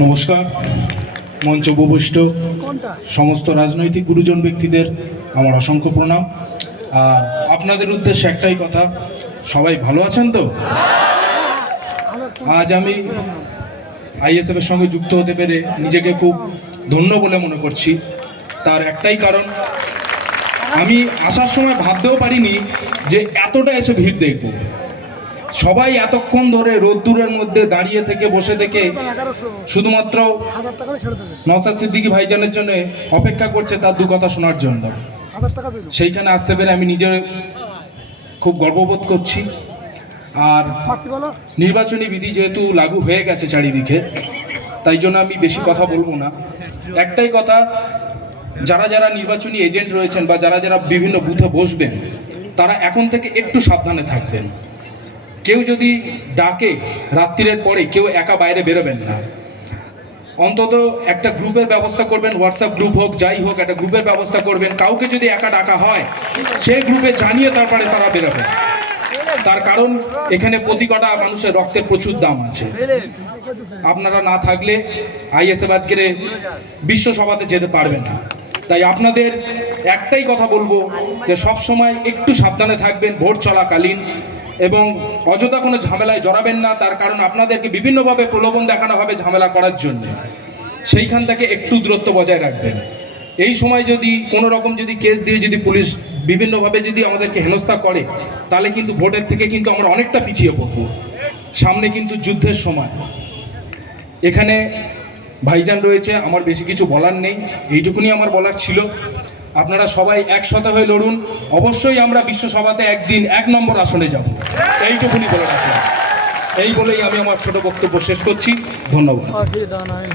নমস্কার মঞ্চ উপবিষ্ট। সমস্ত রাজনৈতিক গুরুজন ব্যক্তিদের আমার অসংখ্য প্রণাম। আর আপনাদের উদ্দেশ্যে একটাই কথা সবাই ভালো আছেন তো? আজ আমি আইএসএফ এর সঙ্গে যুক্ত হতে পেরে নিজেকে খুব ধন্য বলে মনে করছি। তার একটাই কারণ আমি আসার সময় ভাবতেও পারিনি যে এতটা এসে ভিড় দেখব। সবাই এতক্ষণ ধরে রোদ্দুরের মধ্যে দাঁড়িয়ে থেকে, বসে থেকে শুধুমাত্র নওসাদ সিদ্দিকী ভাইজানের জন্য অপেক্ষা করছে তার দু কথা শোনার জন্য। সেইখানে আসতে পেরে আমি নিজে খুব গর্ববোধ করছি। আর নির্বাচনী বিধি যেহেতু লাগু হয়ে গেছে চারিদিকে, তাই জন্য আমি বেশি কথা বলব না। একটাই কথা, যারা যারা নির্বাচনী এজেন্ট রয়েছেন বা যারা যারা বিভিন্ন বুথে বসবেন, তারা এখন থেকে একটু সাবধানে থাকবেন। কেউ যদি ডাকে রাত্রিরের পরে, কেউ একা বাইরে বেরোবেন না। অন্তত একটা গ্রুপের ব্যবস্থা করবেন হোয়াটসঅ্যাপ গ্রুপ হোক, যাই হোক, একটা গ্রুপের ব্যবস্থা করবেন। কাউকে যদি একা ডাকা হয় সেই গ্রুপে জানিয়ে তারপরে তারা বেরোবে। তার কারণ, এখানে প্রতি কটা মানুষের রক্তের প্রচুর দাম আছে। আপনারা না থাকলে আইএসএফ আজকের বিশ্ব সভাতে যেতে পারবে না। তাই আপনাদের একটাই কথা বলব, যে সব সময় একটু সাবধানে থাকবেন, ভোট চলাকালীন। এবং অযথা কোনো ঝামেলায় জড়াবেন না, তার কারণ আপনাদেরকে বিভিন্নভাবে প্রলোভন দেখানো হবে ঝামেলা করার জন্য। সেইখান থেকে একটু দূরত্ব বজায় রাখবেন। এই সময় যদি কোনো রকম যদি কেস দিয়ে যদি পুলিশ বিভিন্নভাবে যদি আমাদেরকে হেনস্থা করে, তাহলে কিন্তু ভোটের থেকে কিন্তু আমরা অনেকটা পিছিয়ে পড়ব। সামনে কিন্তু যুদ্ধের সময়। এখানে ভাইজান রয়েছে, আমার বেশি কিছু বলার নেই। এইটুকুনি আমার বলার ছিল। আপনারা সবাই একসাথে হয়ে লড়ুন। অবশ্যই আমরা বিশ্বসভাতে একদিন এক নম্বর আসনে যাব। এইটুকুনি বলে রাখলাম। এই বলেই আমি আমার ছোট বক্তব্য শেষ করছি। ধন্যবাদ।